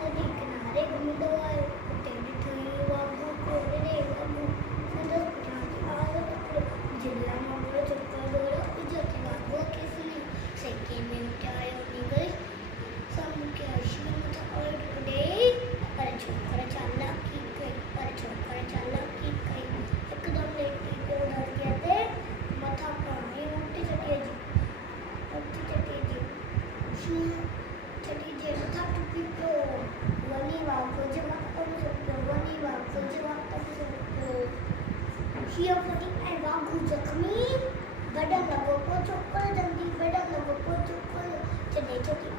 नदी किनारे घूमदो आहे तेरी ठही वागू कोरे रे वागू संदस पुठांची आदत पुढे जिल्हा मागो चक्कर डोळा उजती वागू किसली सेके में उठायो निगल समुके अश्विन और टुडे पर छोकरा चाला की कई एकदम लेटी को डर गया थे मथा पानी उल्टी चटी जी शू चटी जे मथा टुकी तो वनी वाको जे वाको सकतो वनी वाको जे वाको सकतो हिया फटी आई वागू जखमी बडन लगो को चोकर जल्दी बडन लगो को चोकर चने चटी